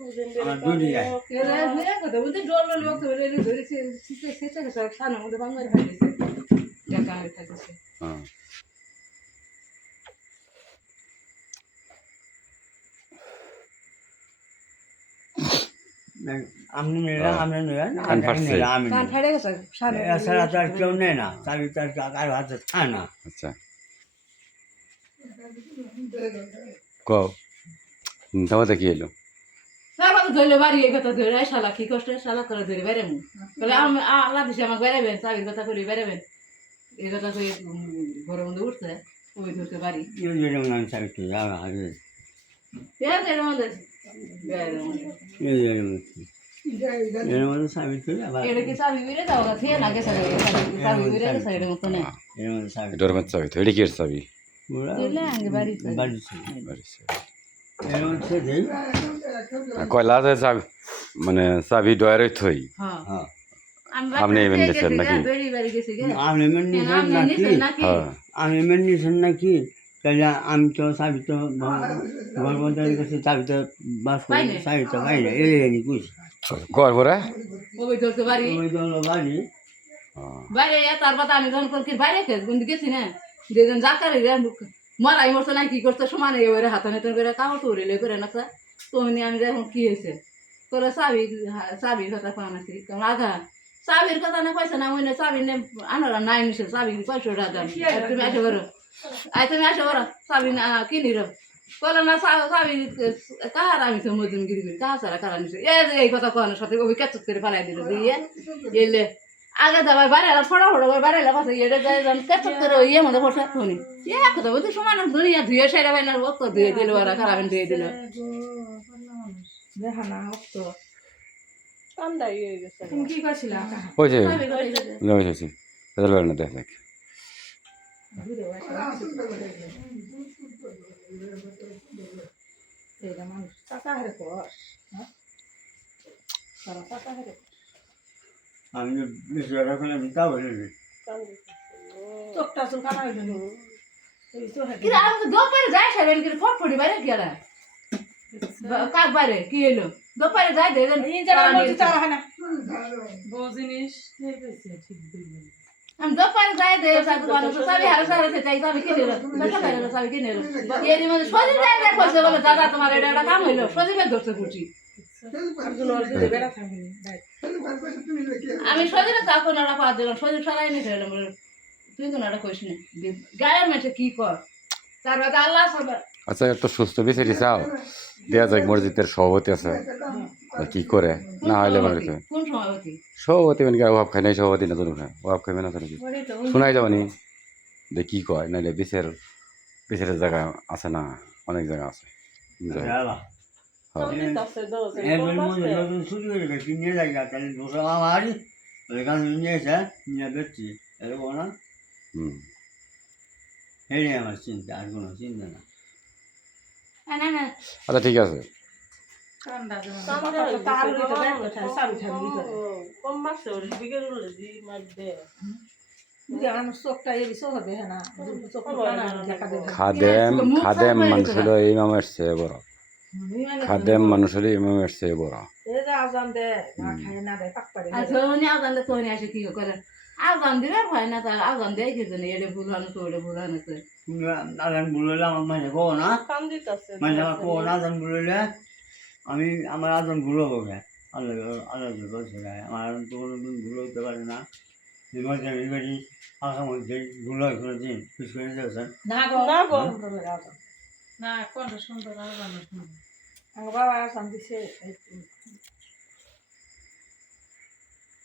আমার দুটি গাই এরা ঘুরে কথা বলতে ডর লোক তো রে ধরে সেটা সব সানো মধ্যে বাংলা খাইছে একা খাইছে হ্যাঁ আপনি নিলেন আপনি নিলেন কান ফাটছে। আমি কান ফাড়ে গেছে সানো এছাড়া তো আর কেউ নেয় না চাবি তার কারো হাতে খায় না আচ্ছা কও তাহলে কি এলো সারা ধরে বাড়ি এই কথা ধরে শালা কি কষ্ট শালা করে ধরে বেরে মু বলে আমি আল্লাহ দিছে আমাকে বেরাবেন চাবির কথা করি বেরাবেন এই কথা কই ঘরের মধ্যে উঠছে ওই ধরতে বাড়ি ইউ যেরকম আমি চাবি তো যাওয়া হবে এর মধ্যে ইউ যেরকম এর মধ্যে চাবি তো আবার এটা কি চাবি বিরে দাও না থিয়ে না গেছে চাবি বিরে গেছে এর মতো না এর মধ্যে চাবি এটার মধ্যে চাবি তো এটা কি এর চাবি তুইলে আগে বাড়ি বাড়ি এর মধ্যে দেই কয়লা চাবি মানে চাবি ডয়ারে থই হ্যাঁ হ্যাঁ আপনি এমনি গেছেন নাকি? বেড়ি বাড়ি গেছে গে আপনি মেন নিছেন নাকি হ্যাঁ আমি মেন নিছেন নাকি তাহলে আমি তো চাবি তো গর্ভবতীর কাছে চাবি তো বাস করে চাবি তো পাই না এই নি কুছ কর পরে ওই ধরতে বাড়ি ওই তো হলো বাড়ি বাইরে তারপর আমি যখন কি বাইরে কিন্তু গেছি না যেজন যাকার মারাই মরছে না কি করছে সমানে ওরে হাতে নেতে করে কাপড় তুলে করে না তো আমি দেখুন কি হয়েছে করে চাবির কথা কোন আছি কারণ আঘা চাবির কথা না পয়সা না ওই না চাবি নে আনারা নাই নিছে চাবি পয়সা দাম তুমি আসো করো তুমি আসো করো চাবি না কিনি রো কলে না চাবি কার আমি তো মজুম গিরি গিরি কার সারা কারা নিছে এই কথা কোন সাথে ওই কেচত করে পালাই দিল দিয়ে এলে আগে দাবার বাইরে ফটো ফটো বাইরে কথা এটা কেচত করে ইয়ে মধ্যে বসে শুনি কথা বলতে সমান দুনিয়া ধুয়ে সাইরা ভাই না বক্ত ধুয়ে দিল ওরা খারাপ ধুয়ে দিল দেখা না তো ঠান্ডাই হয়ে গেছে তুমি কি করছিলা ওই যে ওই যে তাহলে না দেখ দেখ এটা মানুষ টাকা হারে কর সারা টাকা হারে আমি বেশি রাখলে আমি তা বলে চোখটা চুল কাটা হইল কিন্তু আমি দোপারে যাই সাবেন কিন্তু ফটফটি বাইরে গেলা কাক বাইরে কি হইলো দোপারে যাই দে তারা হয় না বউ জিনিস আমি দোপারে যাই দে সবই হারে সারে চাই আমি কিনে সবই কিনে এর মধ্যে সজিব যাই কইছে বলে দাদা তোমার এটা একটা কাম হইলো সজিবের ধরতে খুঁজি আমি সজিবে তা কোনো একটা পাওয়া দিলাম সজিব সারাই নিয়ে ফেললাম তুই কোনো একটা কইস না গায়ের মেয়েছে কি কর তার বাদে আল্লাহ সবার আচ্ছা একটা সুস্থ বিচারি চাও দেয়া যায় মসজিদের সভাপতি আছে কি করে না হইলে মানে কোন সভাপতি সভাপতি মানে অভাব খাই নাই সভাপতি না জানো না অভাব খাইবে না নাকি শোনাই যাবানি যে কি কয় নাইলে বিচারের জায়গা আছে না অনেক জায়গা আছে এর মধ্যে নতুন শুরু হয়ে গেছে নিয়ে যাই গা তাহলে দুশো আমার ওইখানে নিয়ে এসে নিয়ে বেচছি এরকম না এই আমার চিন্তা আর কোনো চিন্তা না আচ্ছা ঠিক আছে খাদেম মানুষ হলো ইমামের চেয়ে বড় খাদেম মানুষ হলো ইমামের চেয়ে বড় আজান আসে কি করে আজান দিবে হয় না তার আজান দেয় কি জানি এটা ভুল হানো তো ওটা ভুল হানো তো আজান বললে আমার মানে কো না মানে আমার কো না আজান বললে আমি আমার আজান ভুলো হবে আল্লাহ আল্লাহ বলছে আমার তো কোনোদিন ভুলো হতে পারে না এবারে আসার মধ্যে ভুলো হয় কোনো দিন খুশ করে দিয়েছেন না কোনটা সুন্দর আজান আমার বাবা আজান দিছে